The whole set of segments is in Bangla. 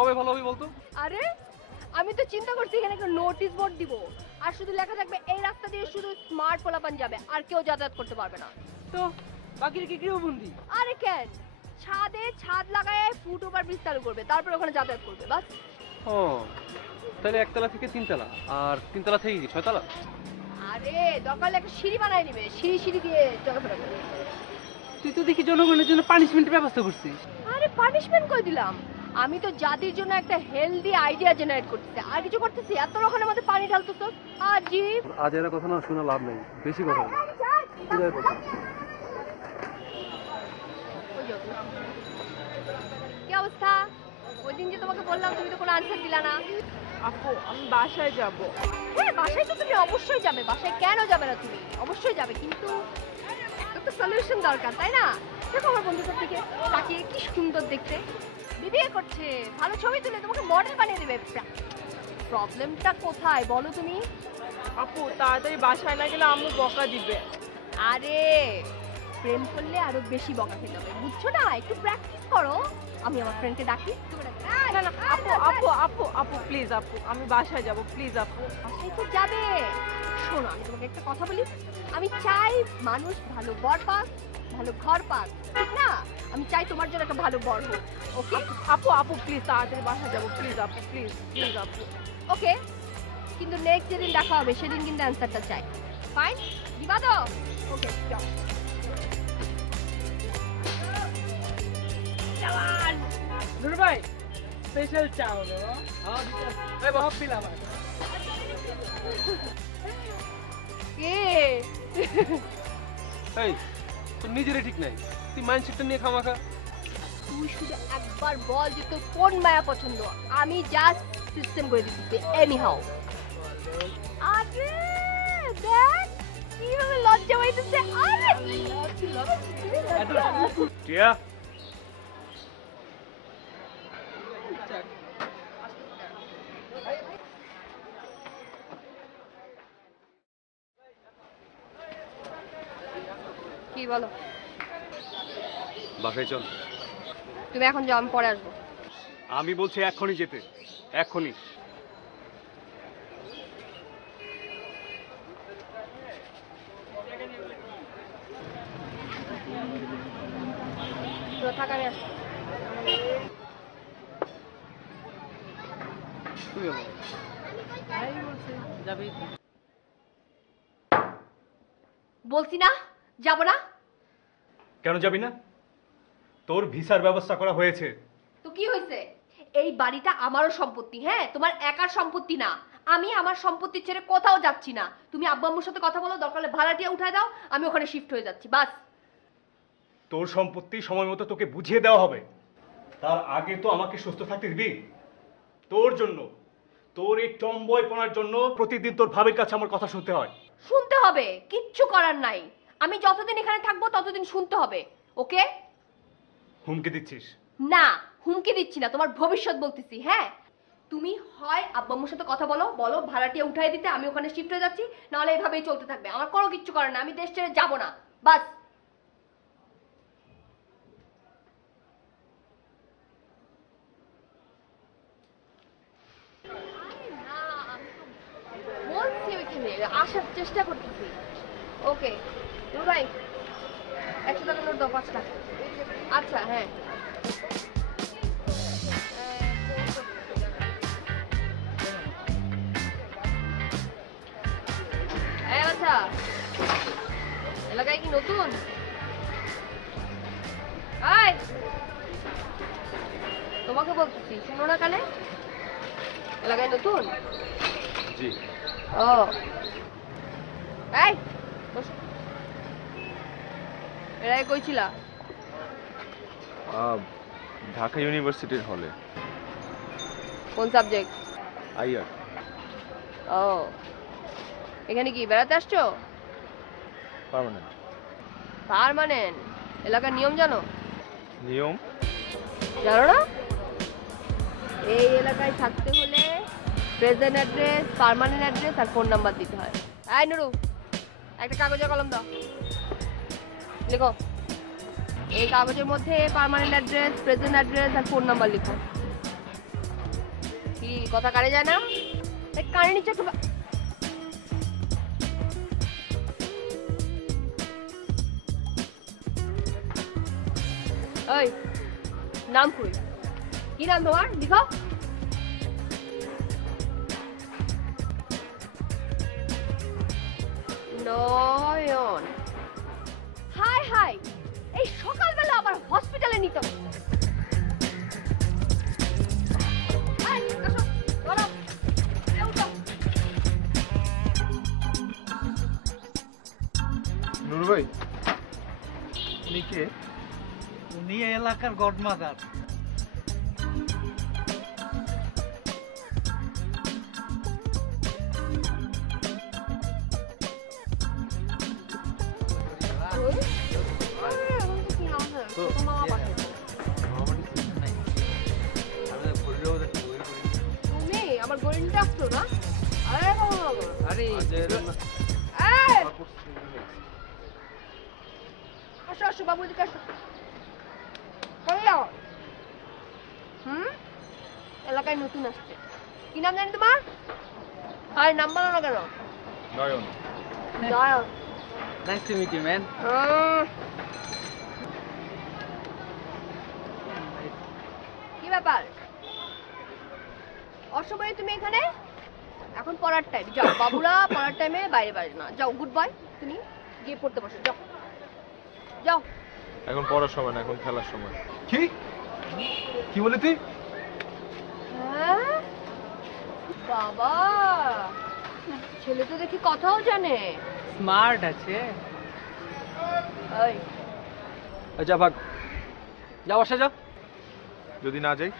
কবে ভালো হবে বলতো? আরে আমি তো চিন্তা করছি এখানে একটা নোটিশ বোর্ড দিব, আর শুধু লেখা থাকবে এই রাস্তা দিয়ে শুধু স্মার্ট পোলাপান যাবে, আর কেউ যাতায়াত করতে পারবে না। তো বাকির কি গৃহবন্দী? আরে কেন, ছাদে ছাদ লাগায় ফুট ওভার ব্রিজ চালু করবে, তারপর ওখানে যাতায়াত করবে বাস। ও তাহলে একতলা থেকে তিনতলা, আর তিনতলা থেকে কি ছয়তলা? আরে দরকার হলে একটা সিঁড়ি বানাই নিবে, সিঁড়ি সিঁড়ি দিয়ে চলাফেরা করবে। তুই তো দেখি জনগণের জন্য পানিশমেন্টের ব্যবস্থা করছিস। আরে পানিশমেন্ট করে দিলাম, আমি তো জাতির জন্য একটা হেলদি আইডিয়া জেনারেট করতেছি, আর কিছু করতেছি। এত রকমের মধ্যে পানি ঢালতেছ, আজীব। আজ এর কথা না শোনা লাভ নেই, বেশি কথা বল। কি অবস্থা? ওই দিন যে তোমাকে বললাম তুমি তো কোনো আনসার দিলা না। আপু আমি বাসায় যাব। হ্যাঁ বাসায় তো তুমি অবশ্যই যাবে, বাসায় কেন যাবে না? তুমি অবশ্যই যাবে, কিন্তু একটা তো সলিউশন দরকার, তাই না? দেখো আমার বন্ধুদের দিকে তাকিয়ে, কি সুন্দর দেখতে, বিয়ে করছে, ভালো ছবি তুলে তোমাকে মডেল বানিয়ে দেবে। প্রবলেমটা কোথায় বলো তুমি? আপু তাড়াতাড়ি বাসায় না গেলে আম্মু বকা দিবে। আরে প্রেম করলে আরো বেশি বকা খেতে হবে, বুঝছো না? একটু প্র্যাকটিস করো। আমি আমার ফ্রেন্ডকে ডাকি। না না আপু আপু আপু আপু প্লিজ আপু, আমি বাসায় যাব প্লিজ আপু। বাসায় তো যাবে। শোনো আমি তোমাকে একটা কথা বলি, আমি চাই মানুষ ভালো বর পাক, ভালো ঘর পাক, ঠিক না? আমি চাই তোমার জন্য একটা ভালো বর হোক, ওকে? আপু আপু প্লিজ তাড়াতাড়ি বাসায় যাব প্লিজ আপু, প্লিজ প্লিজ আপু। ওকে, কিন্তু নেক্সট যেদিন দেখা হবে সেদিন কিন্তু অ্যান্সারটা চাই। ফাইন, দিবা তো? ওকে চল। Good bye. স্পেশাল চা হবে। হ্যাঁ এই বাপ পিলাম। কে? এই তোর নিজেরই ঠিক নাই, তুই মাইন্ডসেটটা নিয়ে খামাখা। তুই শুধু একবার বল যে তোর কোন মায়া পছন্দ, আমি জাস্ট সিস্টেম করে দিতেছি এনি হাউ। আরে দেখ কিভাবে লজ্জা পাইতেছে। আরে টিয়া কি বলো? বাসায় চল। তুমি এখন যাও, আমি পরে আসবো। আমি বলছি এখনই যেতে, এখনই। তোরা থাক, আমি আসবো। বলছি না যাবো না। কেন যাবি না? তোর ভিসার ব্যবস্থা করা হয়েছে। তো কি হয়েছে? এই বাড়িটা আমারও সম্পত্তি, হ্যাঁ, তোমার একার সম্পত্তি না। আমি আমার সম্পত্তি ছেড়ে কোথাও যাচ্ছি না। তুমি আব্বু আম্মুর সাথে কথা বলো, দরকার হলে ভাড়াটিয়া উঠায় দাও, আমি ওখানে শিফট হয়ে যাচ্ছি, বাস। তোর সম্পত্তি সময় মতো তোকে বুঝিয়ে দেওয়া হবে, তার আগে তো আমাকে সুস্থ থাকতে দিবি। তোর জন্য, তোর এই টমবয়পনার জন্য প্রতিদিন তোর ভাবির কাছে আমার কথা শুনতে হয়। শুনতে হবে, কিচ্ছু করার নাই। আমি যতদিন এখানে থাকবো ততদিন শুনতে হবে, ওকে? হুমকি দিচ্ছিস? না, হুমকি দিচ্ছি না, তোমার ভবিষ্যৎ বলতেছি। হ্যাঁ, তুমি হয় আব্বু আম্মুর সাথে কথা বলো, বলো ভাড়াটিয়া উঠাই দিতে, আমি ওখানে শিফট হয়ে যাচ্ছি, নাহলে এভাবেই চলতে থাকবে। আমার কোনো কিচ্ছু করার না, আমি দেশ ছেড়ে যাবো না, বাস। বলছি ওইখানে আসার চেষ্টা করতেছি। ওকে ভাই, 100 টাকা নোট দাও, 5 টাকা। আচ্ছা হ্যাঁ, আচ্ছা এলাকায় কি নতুন? আয় তোমাকে বলতেছি, শুনো না কানে? এলাকায় নতুন? জি। ও এই বসো। এরাই কইছিলা? ঢাকা ইউনিভার্সিটির হলে। কোন সাবজেক্ট? আইআর। ও এখানে কি বেড়াতে আসছো? পার্মানেন্ট। পার্মানেন্ট? এলাকার নিয়ম জানো? নিয়ম জানো না? এই এলাকায় থাকতে হলে প্রেজেন্ট অ্যাড্রেস, পার্মানেন্ট অ্যাড্রেস আর ফোন নাম্বার দিতে হয়। এই নুরু, একটা কাগজে কলম দাও, লিখো। এই কাগজের মধ্যে পার্মানেন্ট অ্যাড্রেস, প্রেজেন্ট অ্যাড্রেস আর ফোন নাম্বার লিখো। কথা কানে যায় না? এই কানে নিচে একটু এই নাম কই? কি নাম তোমার? লিখো। নয়ন। হাই হাই, এই সকালবেলা আবার হসপিটালে নিতে হবে। এই, আসো, বলো। এই, উঠো। নুর ভাই উনি কে? উনি এই এলাকার গডমাদার। ওই, এখন তো কি আছে? তো মা পাঠিয়েছে। তুমি আমার গরিনটা আসছো না? আরে বাবা, আরে এই, আসো আসো বাবু, এদিকে আসো। চলে যাও। এলাকায় নতুন আসছে। কি নাম জানি তোমার? আরে নাম বলো না কেন? Nayan. Nayan. Nice to meet you man. কি ব্যাপার? অসময়ে তুমি এখানে? এখন পড়ার টাইম, যাও। বাবুরা পড়ার টাইমে বাইরে বাইরে না, যাও। Good bye. তুমি গিয়ে পড়তে বসো, যাও যাও। এখন পড়ার সময় না, এখন খেলার সময়। কি কি বলি তুই? হ্যাঁ বাবা, ছেলে তো দেখি কথাও জানে। স্মার্ট আছে। এই, আচ্ছা ভাগ, যাও আসা যাও। যদি না যাই?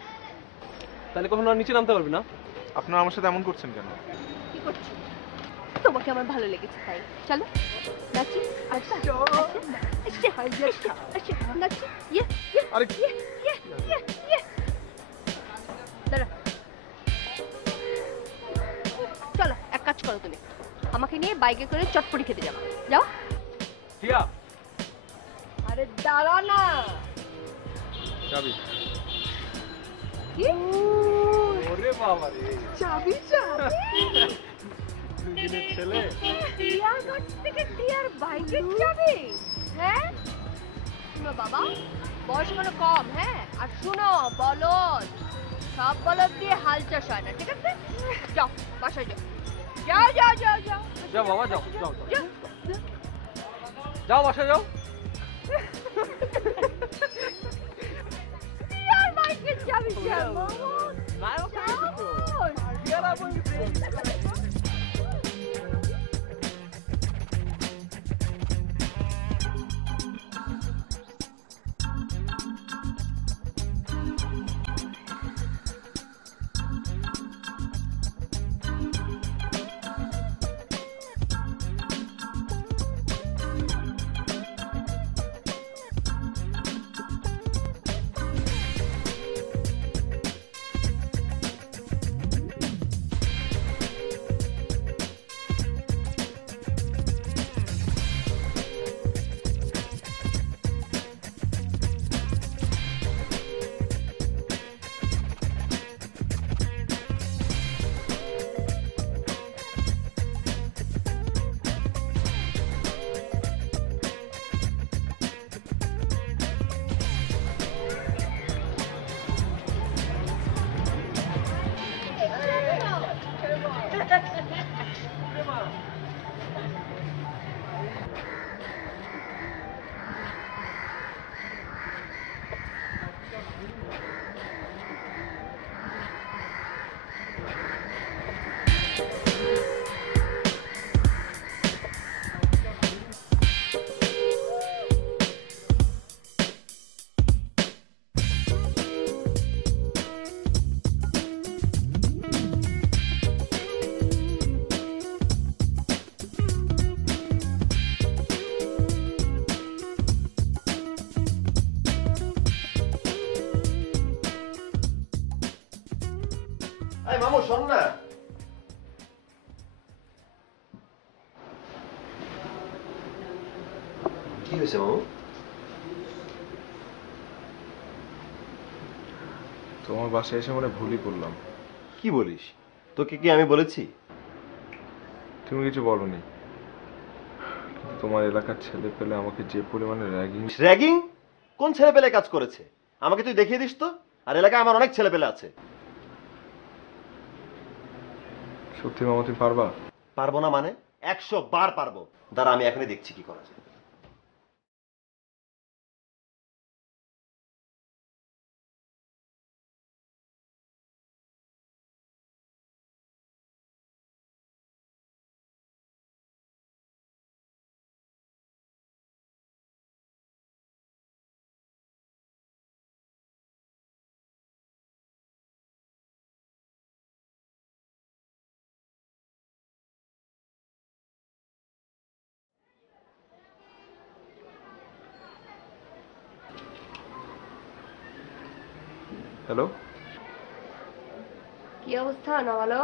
তাহলে কখনো আর নিচে নামতে পারবি না। আপনারা আমার সাথে এমন করছেন কেন? কি করছো? তোমাকে আমার ভালো লেগেছে তাই। চলো নাচি। আচ্ছা নাচি। ইয়ে ইয়ে আরে ইয়ে ইয়ে ইয়ে ইয়ে। দাঁড়া, চলো এক কাজ করো, তুমি আমাকে নিয়ে বাইকে করে চটপটি খেতে যাও। যাও। টিয়া, আরে দাঁড়া না। যাবি? কি? ওরে বাবা রে, চাবি চাবি। দুদিনের ছেলে। টিয়ার কাছ থেকে টিয়ার বাইকের চাবি? হ্যাঁ শুনো বাবা, বয়স কোনো কম। হ্যাঁ আর শুনো, বলদ সব বলদ দিয়ে হাল চাষ হয় না, ঠিক আছে? যাও বাসায় যাও। যাও যাও যাও যাও। যাও বাবা, যাও যাও যাও। যাও। যাও বাসা যাও। টিয়ার বাইকের চাবি যাবো। না মামু শোন না, কি হয়েছে মামু? তোমার বাসায় এসে মনে ভুলই করলাম। কি বলিস? তোকে কি আমি বলেছি? তুমি কিছু বলনি, কিন্তু তোমার এলাকার ছেলে পেলে আমাকে যে পরিমাণে র্যাগিং। র্যাগিং? কোন ছেলে পেলে কাজ করেছে? আমাকে তুই দেখিয়ে দিস তো। আর এলাকায় আমার অনেক ছেলে পেলে আছে। সত্যি মামা তুমি পারবা? পারবো না মানে? 100 বার পারবো। দাঁড়া, আমি এখনই দেখছি কি করা যায়। হ্যালো, কি অবস্থা নওয়ালো?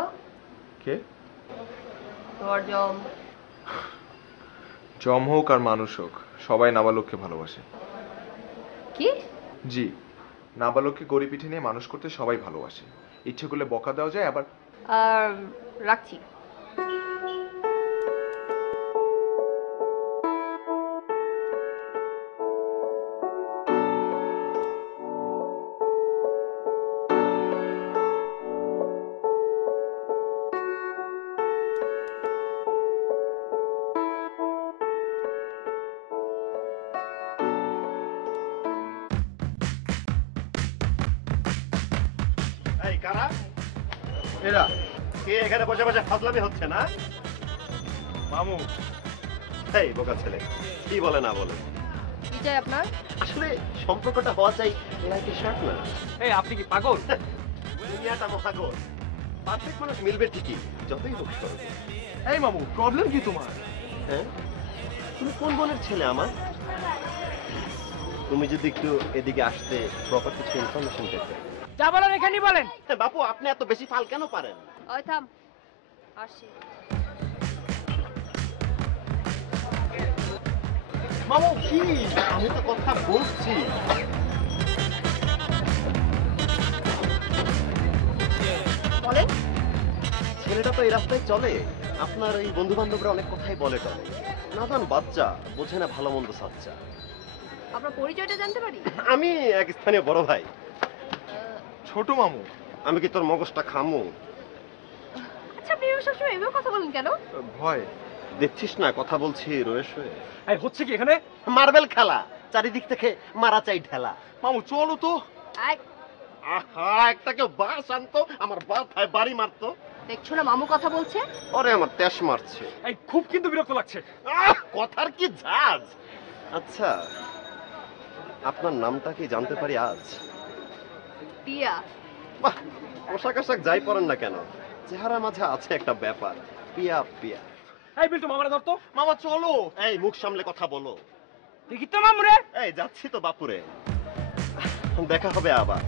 কে? তোমার জম। জম হোক আর মানুষ হোক, সবাই নাবালককে ভালোবাসে। কি? জি, নাবালককে গড়ি পিঠে নিয়ে মানুষ করতে সবাই ভালোবাসে। ইচ্ছে করলে বকা দেওয়া যায়, আবার আর রাখছি। এই কারা? এরা কে? এখানে বসে বসে ফাজলামি হচ্ছে না? মামু, এই বোকা ছেলে, কি বলে না বলে। কি চাই আপনার? আসলে সম্পর্কটা হওয়া চাই লাইক এ শর্ট না। এই আপনি কি পাগল? দুনিয়াটা মহাগর, পারফেক্ট মানুষ মিলবে ঠিকই, যতই হোক সরবে। এই মামু, প্রবলেম কি তোমার? হ্যাঁ, তুমি কোন বোনের ছেলে আমার? তুমি যদি একটু এদিকে আসতে, প্রপার কিছু ইনফরমেশন পেতে। যা বলেন এখানেই বলেন। বাপু, আপনি এত বেশি ফাল কেন পারেন? ওই থাম, আসছি। মামু কি? আমি তো কথা বলছি। বলেন। ছেলেটা তো এই রাস্তায় চলে, আপনার ওই বন্ধু বান্ধবরা অনেক কথাই বলে টলে। নাদান বাচ্চা, বোঝে না ভালো মন্দ সাচ্চা। আপনার পরিচয়টা জানতে পারি? আমি এক স্থানীয় বড় ভাই। ছোট মামু। আমি কি তোর মগজটা খামু? আচ্ছা, আপনি সবসময় এভাবে কথা বলেন কেন? ভয়। দেখছিস না কথা বলছি রয়ে শুয়ে। এই হচ্ছে কি এখানে? মার্বেল খেলা, চারিদিক থেকে মারা চাই ঠেলা। মামু চলো তো। আয়, আহা, একটাকে বাস আনতো, আমার বাথায় বাড়ি মারতো। দেখছো না মামু কথা বলছে? ওরে আমার তেশ মারছে। এই খুব কিন্তু বিরক্ত লাগছে। কথার কি ঝাঁজ। আচ্ছা, আপনার নামটা কি জানতে পারি আজ? টিয়া। বাহ, পোশাক আশাক যাই পরেন না কেন, চেহারা মাঝে আছে একটা ব্যাপার। পিয়া পিয়া। এই বিল্টু, মামারা ধর তো। মামা চলো। এই মুখ সামলে কথা বলো। দেখি তো মামু রে। এই যাচ্ছি তো বাপুরে, দেখা হবে আবার।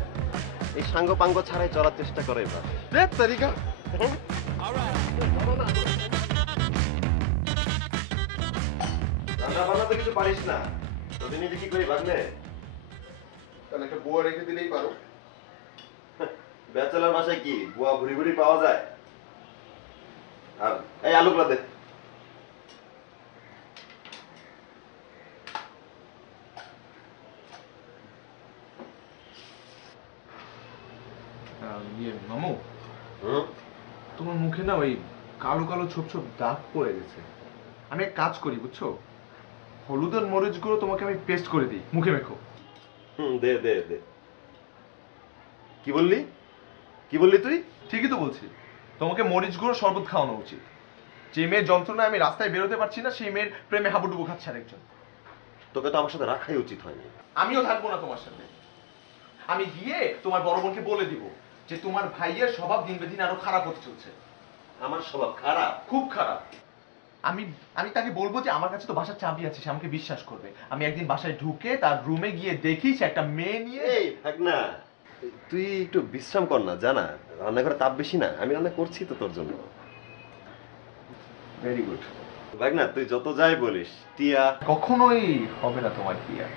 এই সাঙ্গ পাঙ্গ ছাড়াই চলার চেষ্টা করে এবার। দেখ তারিকা। রান্না বান্না তো কিছু পারিস না, তোদের নিজে কি করি ভাগ্নে? তাহলে একটা বুয়া রেখে দিলেই পারো। ব্যাচেলার বাসায় কি বুয়া ঘুরি ঘুরি পাওয়া যায়? আর এই আলুগুলা দে। মামু, হুম? তোমার মুখে না ওই কালো কালো ছোপ ছোপ দাগ পড়ে গেছে। আমি এক কাজ করি বুঝছো, হলুদ আর মরিচ গুঁড়ো তোমাকে আমি পেস্ট করে দিই, মুখে মেখো। দে দে দে। কি বললি? কি বললি তুই? ঠিকই তো বলছি, তোমাকে মরিচ গুঁড়ো শরবত খাওয়ানো উচিত। যে মেয়ের যন্ত্রণায় আমি রাস্তায় বেরোতে পারছি না, সেই মেয়ের প্রেমে হাবুডুবু খাচ্ছে আরেকজন। তোকে তো আমার সাথে রাখাই উচিত হয়নি। আমিও থাকবো না তোমার সাথে। আমি গিয়ে তোমার বড় বোনকে বলে দিব যে তোমার ভাইয়ের স্বভাব দিন দিন আরো খারাপ হতে চলছে। আমার স্বভাব খারাপ? খুব খারাপ। আমি আমি তাকে বলবো যে আমার কাছে তো বাসার চাবি আছে, সে আমাকে বিশ্বাস করবে। আমি একদিন বাসায় ঢুকে তার রুমে গিয়ে দেখি সে একটা মেয়ে নিয়ে। এই থাক না, তুই একটু বিশ্রাম কর না, জানা রান্নাঘরে তাপ বেশি না, আমি রান্না করছি তো তোর জন্য। Very good. দেখ না, তুই যত যাই বলিস, টিয়া কখনোই হবে না তোমার টিয়া।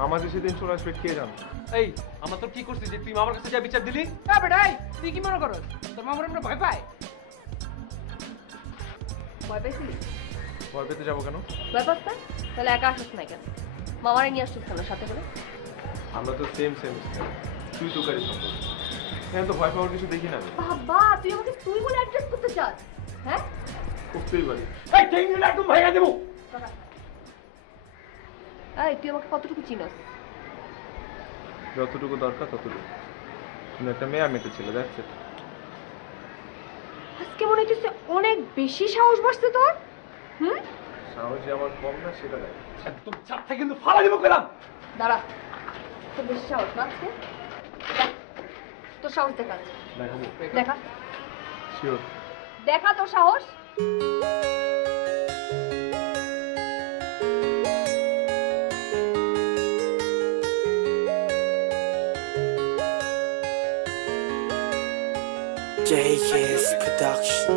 মামা যে সেদিন চলে আসবে কে জানো? এই আমরা তোর কি করছিস যে তুই আমার কাছে যা বিচার দিলি? বেটাই তুই কি মনে করস তোর মামার আমরা ভয় পাই? ভয় পাইছিলি? ভয় পেতে যাবো কেন? ভয় পাস না? তাহলে একা আসিস না কেন? মামারে নিয়ে আসছিস কেন সাথে করে? আমরা তো সেম তুই তো গাড়ি সম্পর্ক, হ্যাঁ তো ভয় পাওয়ার কিছু দেখি না আমি। বাবা তুই আমাকে তুই বলে অ্যাড্রেস করতে চাস? হ্যাঁ? করতেই পারি। এই টেঙ্গিটা একদম ভাইয়া দেবো। এই তুই আমাকে কতটুকু চিনস? যতটুকু দরকার ততটুকু। তুমি একটা মেয়ে, আমি একটা ছেলে, দেখছে। আজকে মনে হচ্ছে অনেক বেশি সাহস বাড়ছে তোর। সাহস যে আমার কম না সেটা দেখ। একদম চাপ থেকে কিন্তু ফালা দিব কইলাম। দাঁড়া, তোর বেশি সাহস না আজকে? দেখ, তোর সাহস দেখা আছে। দেখাবো? দেখা শিওর। দেখা তোর সাহস। JK's Production.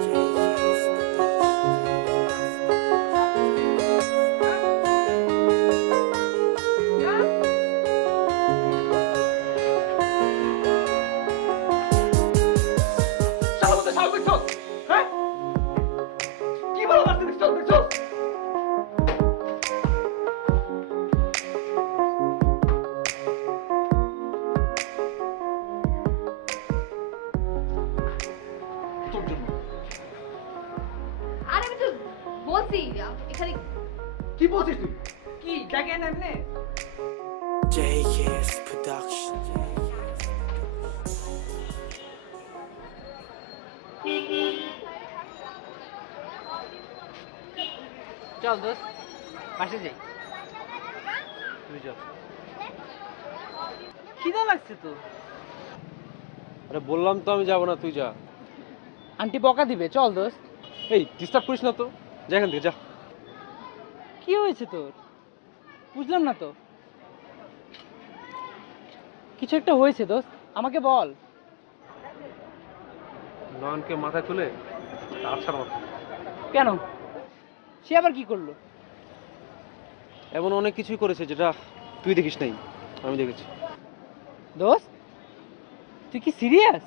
শালা বলতে শালা কইছস? হ্যাঁ? কি বলো মারতে দিছস কইছস? তোর জন্য। আরে আমি তো বলছি এখানে কি বলছিস তুই? কি দেখেন এমনি JK's Production. চল দোস্ত পাশে যাই। তুই যা। খিদা লাগছে তো। আরে বললাম তো আমি যাবো না, তুই যা। আন্টি বকা দিবে, চল দোস্ত। এই ডিস্টার্ব করিস না তো, যা এখান থেকে যা। কি হয়েছে তোর? বুঝলাম না তো। কিছু একটা হয়েছে দোস্ত, আমাকে বল। নয়নকে মাথায় তুলে আচ্ছা মত কেন? সে আবার কি করলো? এমন অনেক কিছুই করেছে যেটা তুই দেখিস নাই, আমি দেখেছি। দোস্ত তুই কি সিরিয়াস?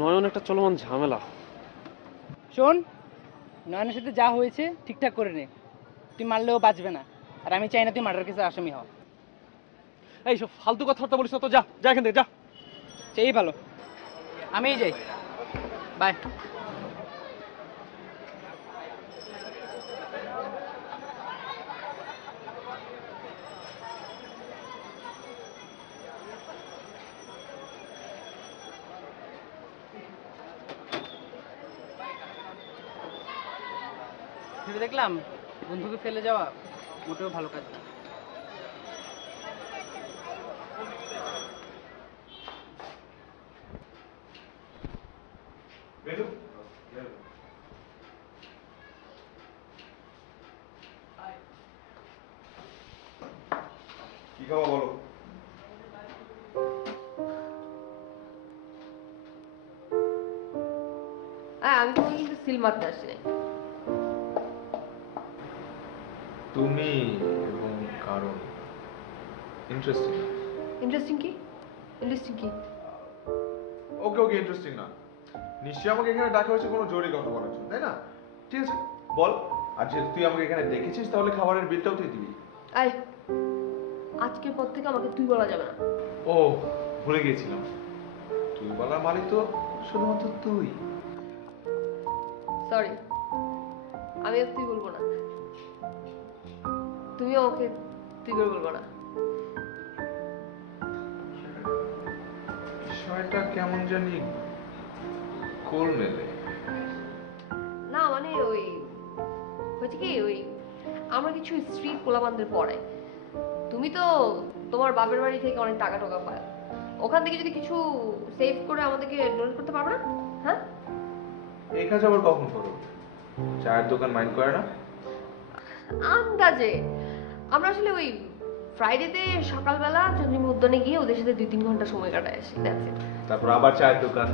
নয়ন একটা চলমান ঝামেলা। শোন, নয়নের সাথে যা হয়েছে ঠিকঠাক করে নে। তুই মারলেও বাঁচবে না, আর আমি চাই না তুই মার্ডার কেসে আসামি হও। এই সব ফালতু কথাবার্তা বলিস না তো, যা যা এখান থেকে যা। সেই ভালো, আমিই যাই। বাই। ভেবে দেখলাম বন্ধুকে ফেলে যাওয়া মোটেও ভালো কাজ না। কি খাওয়া বলো? আমি তোমাকে কিন্তু সিল মারতে আসিনি। তুমি এবং কারণ ইন্টারেস্টিং। ইন্টারেস্টিং কি? ইন্টারেস্টিং কি? ওকে ইন্টারেস্টিং না। নিশ্চয়ই আমাকে এখানে ডাকা হয়েছে কোনো জরুরি কথা বলার জন্য, তাই না? ঠিক আছে বল। আর যেহেতু তুই আমাকে এখানে দেখেছিস তাহলে খাবারের বিলটাও তুই দিবি। আয়, আজকের পর থেকে আমাকে তুই বলা যাবে না। ও ভুলে গিয়েছিলাম, তুই বলা মানে তো শুধুমাত্র তুই। সরি, আমি আর তুই বলবো না। তুমিও আমাকে তুই করে বলবো না। বিষয়টা কেমন জানি কোল মেলে। না মানে ওই হয়েছে কি, ওই আমরা কিছু স্ত্রী পোলাপানদের পড়াই। তুমি তো তোমার বাপের বাড়ি থেকে অনেক টাকা টাকা পায়, ওখান থেকে যদি কিছু সেভ করে আমাদেরকে ডোনেট করতে পারবে না? হ্যাঁ, এই কাজ আবার কখন করো? চায়ের দোকান মাইন্ড করে না? আন্দাজে আমরা আসলে ওই ফ্রাইডেতে সকালবেলা চন্দ্রিমা উদ্যানে গিয়ে ওদের সাথে 2-3 ঘন্টা সময় কাটায় আসি। That's it. তারপর আবার চায়ের দোকান।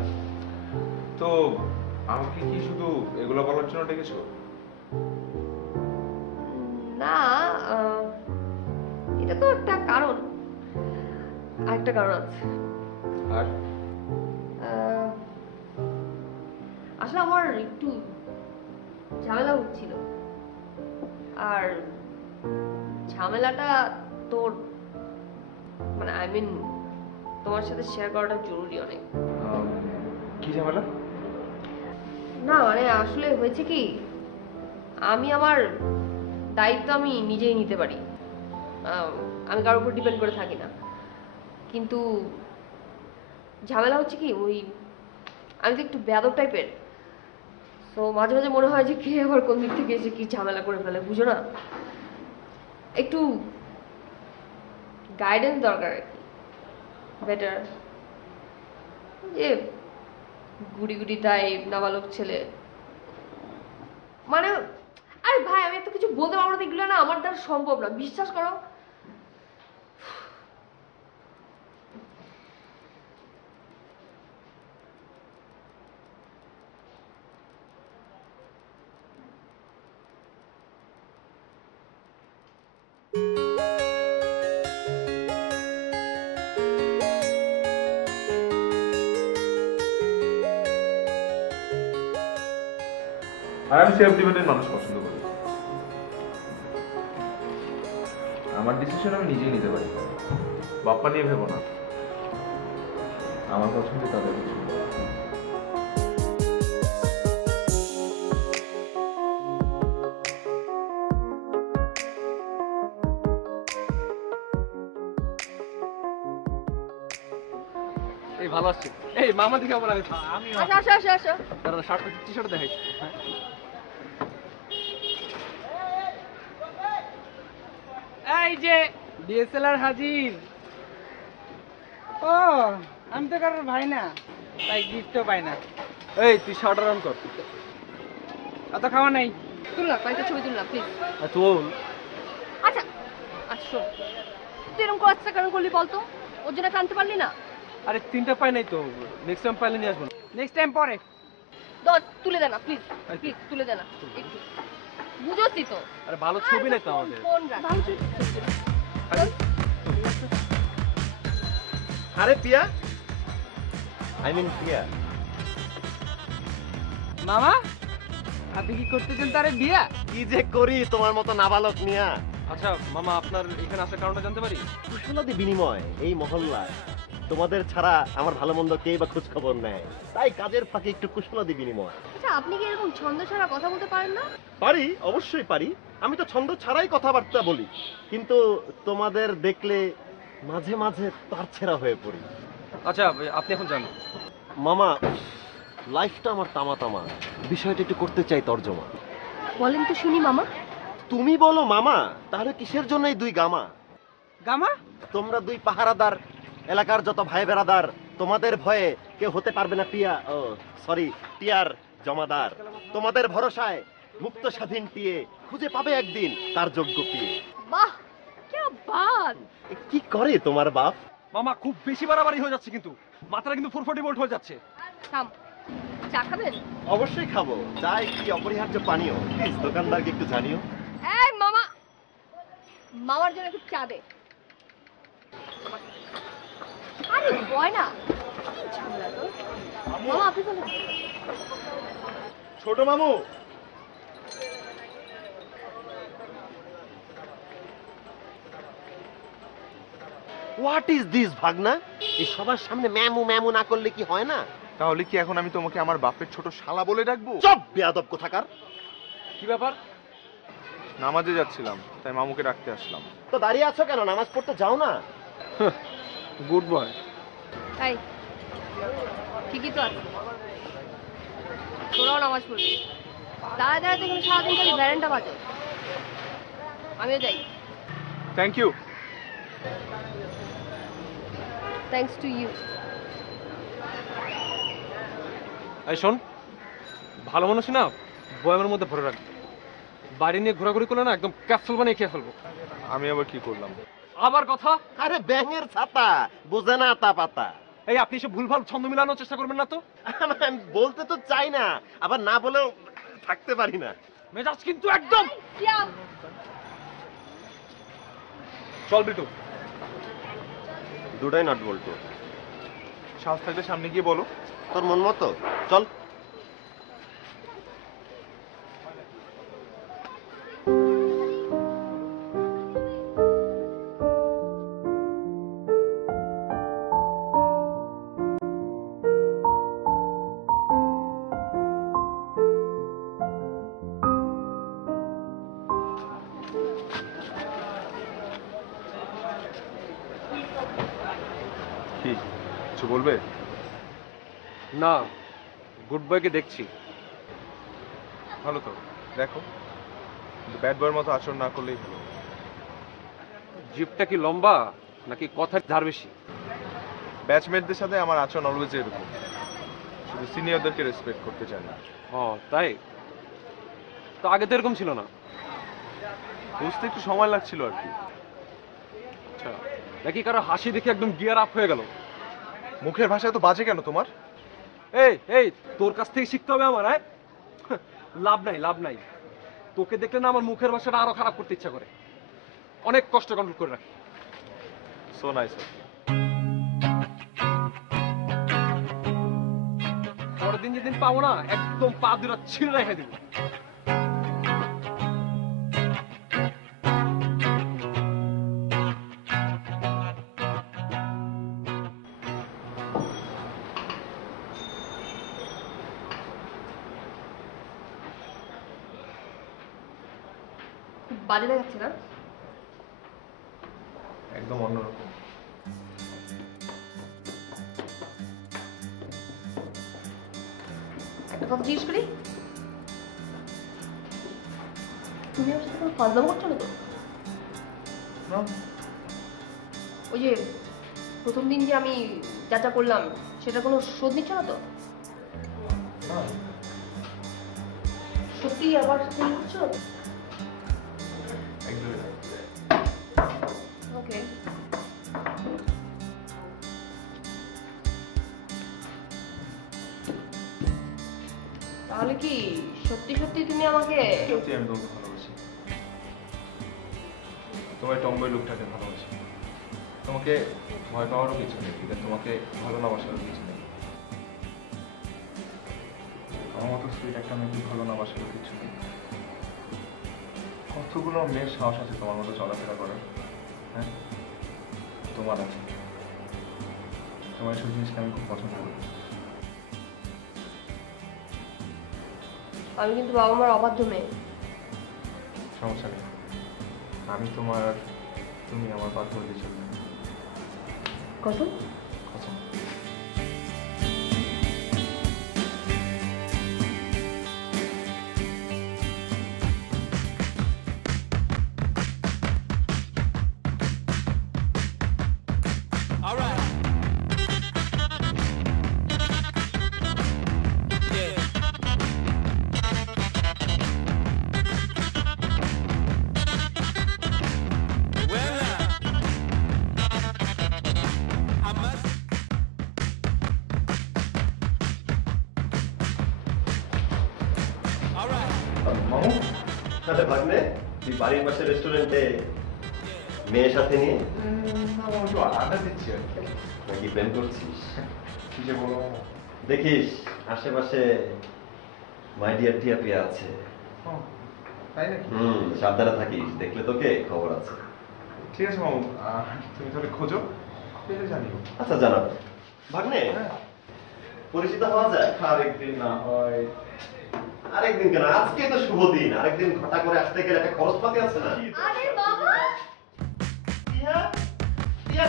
তো আমাকে কি শুধু এগুলো বলার জন্য ডেকেছো? না, এটা তো একটা কারণ, আরেকটা কারণ আছে। আর আহ, আসলে আমার একটু ঝামেলা হচ্ছিল, আর ঝামেলাটা তোর মানে আই মিন তোমার সাথে শেয়ার করাটা জরুরি অনেক। কি ঝামেলা? না মানে আসলে হয়েছে কি, আমি আমার দায়িত্ব আমি নিজেই নিতে পারি, আমি কারোর উপর ডিপেন্ড করে থাকি না। কিন্তু ঝামেলা হচ্ছে কি, ওই আমি তো একটু বেয়াদব টাইপের, তো মাঝে মাঝে মনে হয় যে কে আবার কোন দিক থেকে এসে কি ঝামেলা করে ফেলে, বুঝো না? একটু গাইডেন্স দরকার আর কি, বেটার। যে গুড়ি গুড়ি টাইপ নাবালক ছেলে, মানে আরে ভাই আমি এত কিছু বলতে পারবো না, এগুলো না আমার দ্বারা সম্ভব না, বিশ্বাস করো। আর আমি সেলফ ডিপেন্ডেন্ট মানুষ পছন্দ করি। আমার ডিসিশন আমি নিজেই নিতে পারি, বাপ্পা নিয়ে ভেবো না। আমার পছন্দ তাদের পছন্দ। এই ভালো আসছে। এই মামা দিকে আবার আমি আসো আসো আসো আসো। দাদা শার্ট টি শার্ট দেখাই। এই যে ডিএসএলআর হাজির। ও আমি তো কারোর ভাই না, তাই গিফটও পাই না। এই তুই শার্ট রান কর। অত খাওয়া নাই। তুললাম কয়েকটা ছবি তুললাম প্লিজ। তুই আচ্ছা আচ্ছা শোন, তুই এরকম কাজটা কেন করলি বলতো? ওর জন্য টানতে পারলি না? আরে তিনটা পাই নাই তো, নেক্সট টাইম পাইলে নিয়ে আসবো। নেক্সট টাইম পরে। দশ তুলে দে না প্লিজ, প্লিজ তুলে দে না একটু, বুঝোসি তো। আরে ভালো ছবি নাই তো আমাদের। ফোন রাখ। আরে পিয়া, আই মিন পিয়া, মামা আপনি কি করতেছেন তারে বিয়া? কি যে করি তোমার মতো নাবালক নিয়া। আচ্ছা মামা, আপনার এখানে আসার কারণটা জানতে পারি? কুশলাদি বিনিময় এই মহল্লায় তোমাদের ছাড়া আমার ভালো মন্দ কেই বা খোঁজ খবর নেয়, তাই কাজের ফাঁকে একটু কুশলাদি বিনিময়। আচ্ছা আপনি কি এরকম ছন্দ ছাড়া কথা বলতে পারেন না? পারি, অবশ্যই পারি। আমি তো ছন্দ ছাড়াই কথাবার্তা বলি, কিন্তু তোমাদের দেখলে মাঝে মাঝে তার ছেঁড়া হয়ে পড়ি। আচ্ছা আপনি এখন যান। মামা, লাইফটা আমার তামা তামা, বিষয়টা একটু করতে চাই তর্জমা। বলেন তো শুনি মামা। তুমি বলো মামা, তাহলে কিসের জন্য এই দুই গামা? গামা? তোমরা দুই পাহারাদার, এলাকার যত ভাই বেড়াদার, তোমাদের ভয়ে কেউ হতে পারবে না পিয়া, ও সরি টিয়ার জমাদার। তোমাদের ভরসায় মুক্ত স্বাধীন টিয়ে খুঁজে পাবে একদিন তার যোগ্য পিয়ে। বাহ কি বাত! এ কি করে তোমার বাপ? মামা খুব বেশি বাড়াবাড়ি হয়ে যাচ্ছে, কিন্তু মাথাটা কিন্তু 440 ভোল্ট হয়ে যাচ্ছে। থাম, চা খাবেন? অবশ্যই খাবো, চাই কি অপরিহার্য পানীয়, প্লিজ দোকানদারকে একটু জানিও। এই মামা, মামার জন্য একটু চা দে। আরে বয় না, কি ঝামেলা তোর? মামা আপনি বলেন। ছোট মামু, হোয়াট ইজ দিস ভাগনা? এই সবার সামনে ম্যামু ম্যামু না করলে কি হয় না? তাহলে কি এখন আমি তোমাকে আমার বাপের ছোট শালা বলে ডাকবো? সব বেয়াদব কোথাকার। কি ব্যাপার? নামাজে যাচ্ছিলাম, তাই মামুকে ডাকতে আসলাম। তো দাঁড়িয়ে আছো কেন? নামাজ পড়তে যাও না? Good boy. এই ঠিকই তো আছে, তোরাও নামাজ পড়বি। দাঁড়ায় দাঁড়ায় দেখুন সারাদিন খালি ব্যারেন্টা বাজে। আমিও যাই। Thank you. Thanks to you. এই শোন, ভালো মানুষ না বয়ামের মধ্যে ভরে রাখবে, বাড়ি নিয়ে ঘোরাঘুরি করলে না একদম ক্যাপসুল বানিয়ে খেয়ে ফেলবো। আমি আবার কি করলাম? আবার কথা? আরে ব্যাঙের ছাতা বোঝে না তা পাতা। এই আপনি এসব ভুলভাল ছন্দ মিলানোর চেষ্টা করবেন না তো। আমি বলতে তো চাই না, আবার না বলেও থাকতে পারি না। মেজাজ কিন্তু একদম। চল বিটু। দুটাই নাট বল্টু। সাহস থাকলে সামনে গিয়ে বলো। তোর মন মতো চল। কি কিছু বলবে? না, গুড বয়কে দেখছি। ভালো তো, দেখো, কিন্তু ব্যাড বয়ের মতো আচরণ না করলেই হলো। জিপটা কি লম্বা নাকি কথার ধার বেশি? ব্যাচমেটদের সাথে আমার আচরণ অলওয়েজ এরকম, শুধু সিনিয়রদেরকে রেসপেক্ট করতে চাই না। ও তাই? তো আগে তো এরকম ছিল না। বুঝতে একটু সময় লাগছিল আর কি। আচ্ছা, নাকি কারো হাসি দেখে একদম গিয়ার আপ হয়ে গেল? মুখের ভাষা তো বাজে কেন তোমার? এই এই তোর কাছ থেকে শিখতে হবে আমার, হ্যাঁ? লাভ নাই, লাভ নাই। তোকে দেখলে না আমার মুখের ভাষাটা আরো খারাপ করতে ইচ্ছা করে। অনেক কষ্ট কন্ট্রোল করে রাখি। So nice. পরের দিন যেদিন পাবো না, একদম পা দুরা ছিঁড়ে রেখে দিব। খুব বাজে দেখাচ্ছে না? একদম অন্যরকম। একটা কথা জিজ্ঞেস করি, তুমি আমার সাথে কোনো ফাজলামো করছো না তো? না, ওই যে প্রথম দিন যে আমি যা যা করলাম সেটা কোনো শোধ নিচ্ছ না তো? না, সত্যি আবার সাথে ই করছো? একদমই না। ওকে। তাহলে কি সত্যি সত্যি তুমি আমাকে? সত্যি আমি তোমাকে ভালোবাসি। তোমার টম্বই লুকটাকে ভালোবাসি। তোমাকে ভয় পাওয়ারও কিছু নেই, কিন্তু তোমাকে ভালো না বাসারও কিছু নেই। আমার মতো সুইট একটা মেয়েকে ভালো না বাসারও কিছু নেই। কতগুলো মেয়ের সাহস আছে তোমার মতো চলাফেরা করার? হ্যাঁ, তোমার আছে। তোমার এসব জিনিসকে আমি খুব পছন্দ করি। আমি কিন্তু বাবা মার অবাধ্য মেয়ে। সমস্যা নেই, আমি তোমার আর তুমি আমার বাধ্য হলে চলবে। কসম? কসম। মামু, তাহলে ভাগ্নে তুই বাড়ির পাশে রেস্টুরেন্টে মেয়ের সাথে নিয়ে একটু আড্ডা দিচ্ছি আর কি। নাকি প্ল্যান করছিস? কি যে বলো। দেখিস আশেপাশে মাই ডিয়ার টিয়া পিয়া আছে। তাই নাকি? সাবধানে থাকিস, দেখলে তোকে খবর আছে। ঠিক আছে মামু, তুমি তাহলে খোঁজো, পেলে জানিও। আচ্ছা জানাবো। ভাগ্নে পরিচিত হওয়া যায়? আরেকদিন না হয়। আরেকদিন কেন, আজকে তো শুভ দিন, আরেকদিন ঘটা করে আসতে গেলে একটা খরচপাতি আছে না? আরে বাবা, টিয়া টিয়া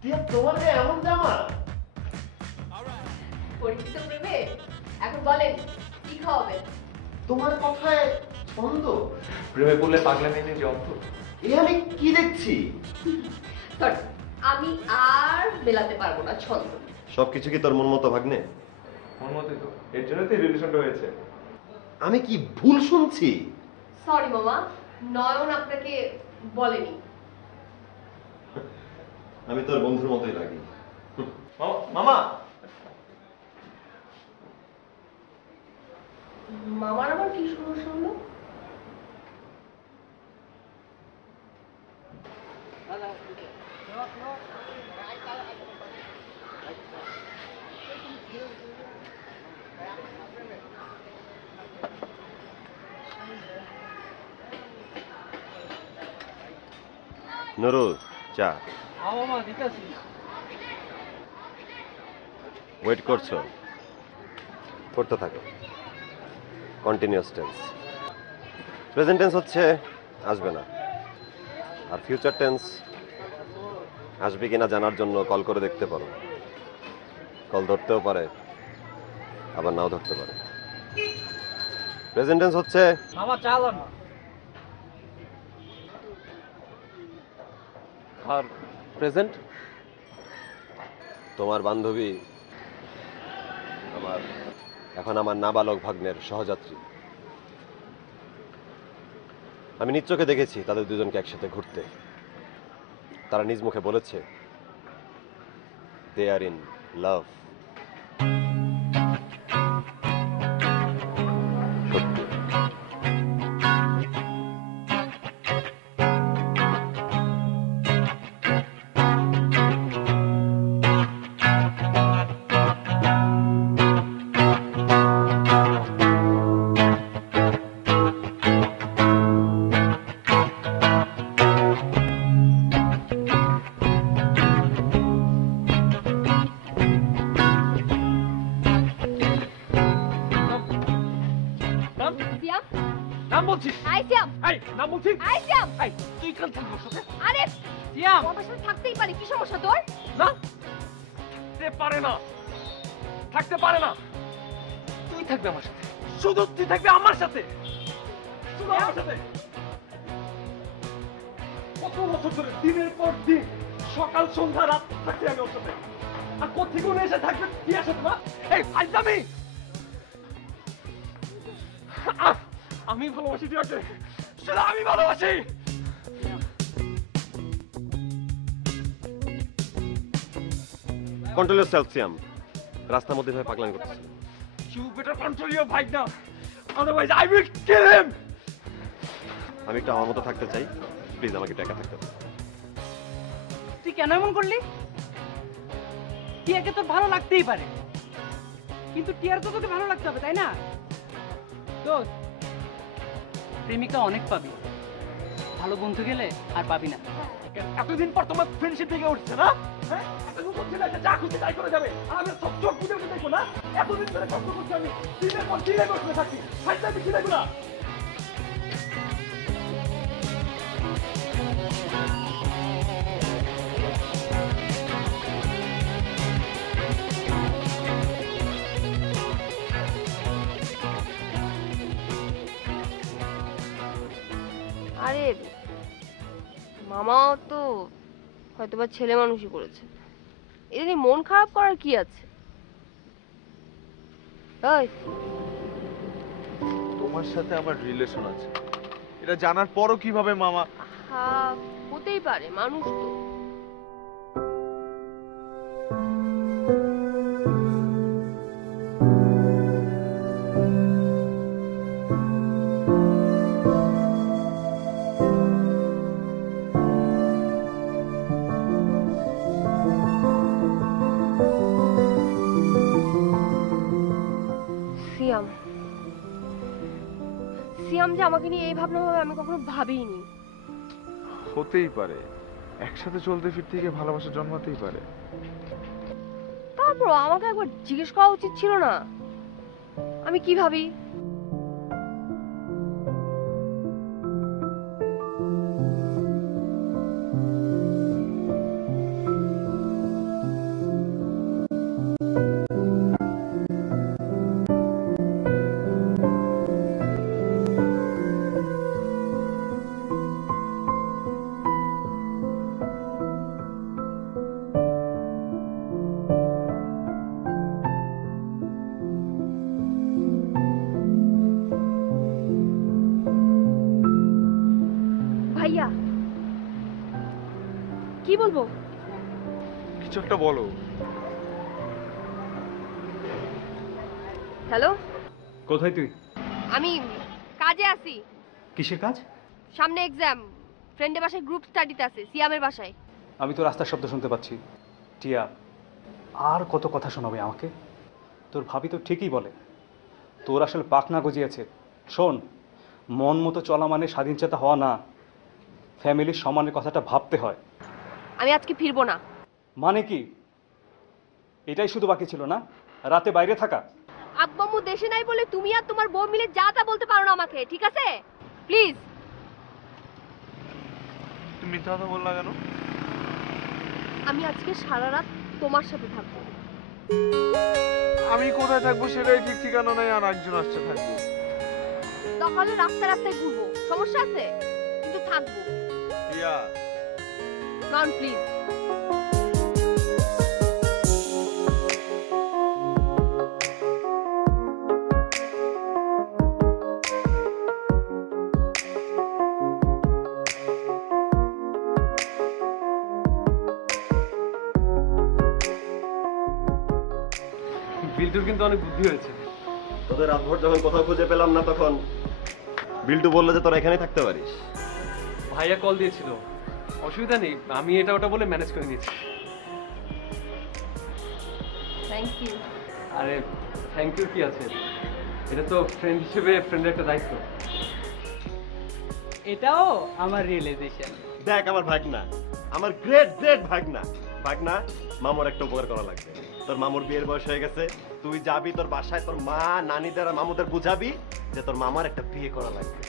টিয়া, তোমার গায়ে এমন জামা? পরিচিত প্রেমে এখন বলেন কি খাওয়াবেন? তোমার কথায় ছন্দ, প্রেমে পড়লে পাগলামি নেই যন্ত্র। এ আমি কি দেখছি? Sorry, আমি আর মেলাতে পারবো না ছন্দ। সবকিছু কি তোর মন মতো ভাগ্নে? মন মতোই তো, এর জন্য তো রিলেশনটা হয়েছে। আমি কি ভুল শুনছি? সরি মামা, নয়ন আপনাকে বলেনি। আমি তোর বন্ধুর মতোই লাগি। মামা, মামার আবার কি সমস্যা হলো? নুরু চা মামা দিতেছি। ওয়েট করছো, করতে থাকো। Continuous tense. প্রেজেন্ট টেন্স হচ্ছে আসবে না, আর ফিউচার টেন্স আসবে কিনা জানার জন্য কল করে দেখতে পারো। কল ধরতেও পারে, আবার নাও ধরতে পারে। প্রেজেন্ট টেন্স হচ্ছে মামা চালান না। আর প্রেজেন্ট তোমার বান্ধবী এখন আমার নাবালক ভাগ্নের সহযাত্রী। আমি নিজ চোখে দেখেছি তাদের দুজনকে একসাথে ঘুরতে। তারা নিজ মুখে বলেছে দে আর ইন লাভ। সত্যি সিয়াম, নাম বলছিস? আই সিয়াম, এই নাম বলছিস? আই সিয়াম। এই তুই কাল থাকবো সাথে আরে সিয়াম, ও আমার সাথে থাকতেই পারে, কি সমস্যা তোর? না? সে পারে না, থাকতে পারে না। তুই থাকবে আমার সাথে, শুধু তুই থাকবে আমার সাথে, শুধু আমার সাথে। কত বছর ধরে দিনের পর দিন সকাল সন্ধ্যা রাত থাকতে আমি ওর সাথে, আর কোথেকে উনি এসে থাকবে টিয়ার সাথে না? এই ফাইজলামি! আমি ভালোবাসি টিয়াকে, শুধু আমি ভালোবাসি। কন্ট্রোল ইয়োরসেলফ সিয়াম। রাস্তার মধ্যে ভাবে পাগলামি করতেছে। You better control your bike now, otherwise I will kill him. আমি একটু আমার মতো থাকতে চাই, প্লিজ আমাকে একটু একা থাকতে দাও। তুই কেন এমন করলি? টিয়াকে তোর ভালো লাগতেই পারে, কিন্তু টিয়ার তো তোকে ভালো লাগতে হবে, তাই না? দোস্ত, প্রেমিকা অনেক পাবি, ভালো বন্ধু গেলে আর পাবি না। এতদিন পর তোমার ফ্রেন্ডশিপ থেকে উঠছে না? হ্যাঁ? একটা নতুন ছেলে এসে যা খুশি তাই করে যাবে, আর আমি সব চোখ বুঝে বুঝে দেখবো না? এতদিন ধরে কষ্ট করছি আমি, দিনের পর দিনে বসে থাকি, ফাইজলামি বেশি দেখবো না? আরে মামাও তো হয়তোবা ছেলে মানুষই করেছে, এটা নিয়ে মন খারাপ করার কি আছে? ওই তোমার সাথে আমার রিলেশন আছে, এটা জানার পরও কিভাবে মামা? হ্যাঁ, হতেই পারে, মানুষ তো। সিয়াম, সিয়াম যে আমাকে নিয়ে এই ভাবনা হবে আমি কখনো ভাবিনি। হতেই পারে, একসাথে চলতে ফিরতে গিয়ে ভালোবাসা জন্মাতেই পারে। তারপর আমাকে একবার জিজ্ঞেস করা উচিত ছিল না আমি কি ভাবি? ভাইয়া, কি বলবো? কিছু একটা বলো। হ্যালো, কোথায় তুই? আমি কাজে আছি। কিসের কাজ? সামনে এক্সাম, ফ্রেন্ডের বাসায় গ্রুপ স্টাডিতে আছে, সিয়ামের বাসায়। আমি তো রাস্তার শব্দ শুনতে পাচ্ছি। টিয়া, আর কত কথা শোনাবে আমাকে? তোর ভাবি তো ঠিকই বলে, তোর আসলে পাখনা গজিয়েছে। শোন, মন মতো চলা মানে স্বাধীনচেতা হওয়া না। ফ্যামিলির সম্মানের কথাটা ভাবতে হয়। আমি আজকে ফিরবো না। মানে কি? এটাই শুধু বাকি ছিল না, রাতে বাইরে থাকা? আব্বাম্মু দেশে নাই বলে তুমি আর তোমার বউ মিলে যা তা বলতে পারো না আমাকে, ঠিক আছে? প্লিজ। তুমি মিথ্যা কথা বললা কেন? আমি আজকে সারা রাত তোমার সাথে থাকবো। আমি কোথায় থাকবো সেটাই ঠিক ঠিকানা নাই, আর একজন আসছে থাকবো। তাহলে রাস্তায় রাস্তায় ঘুরবো, সমস্যা আছে? কিন্তু থাকবো। টিয়া, নন প্লিজ। বিল্টুর কিন্তু অনেক বুদ্ধি হয়েছে। তোদের রাতভর যখন কোথাও খুঁজে পেলাম না, তখন বিল্টু বললো যে তোরা এখানেই থাকতে পারিস। ভাইয়া কল দিয়েছিল, অসুবিধা নেই, আমি এটা ওটা বলে ম্যানেজ করে নিয়েছি। Thank you. আরে থ্যাংক ইউ কি আছে, এটা তো ফ্রেন্ড হিসেবে ফ্রেন্ডের একটা দায়িত্ব। এটাও আমার রিয়েলাইজেশন। দেখ আমার ভাগনা, আমার গ্রেট গ্রেট ভাগনা। ভাগনা, মামুর একটা উপকার করা লাগবে। তোর মামুর বিয়ের বয়স হয়ে গেছে, তুই যাবি তোর বাসায়, তোর মা নানিদের আর মামুদের বুঝাবি যে তোর মামার একটা বিয়ে করা লাগবে।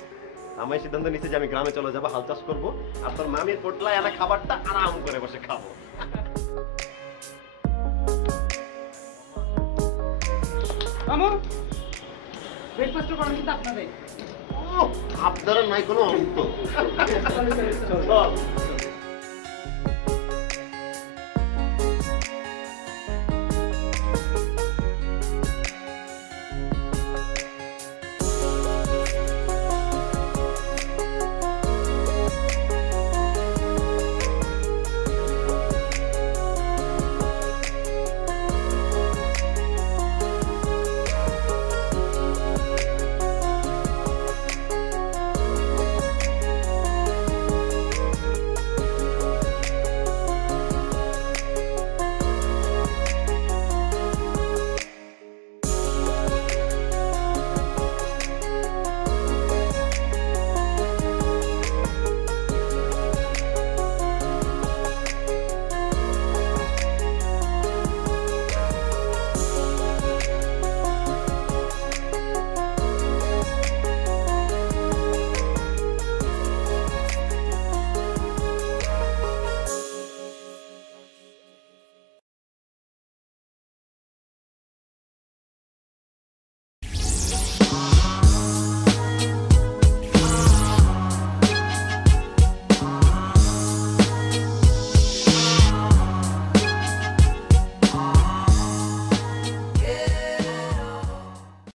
আমি সিদ্ধান্ত নিচ্ছি যে আমি গ্রামে চলে যাবো, হাল চাষ করবো, আর তোর মামির পোটলায় আনা খাবারটা আরাম করে বসে খাবো। মামু, ব্রেকফাস্ট করেন কিন্তু আপনাদের। আপনারা নাই কোনো অন্ত। চল।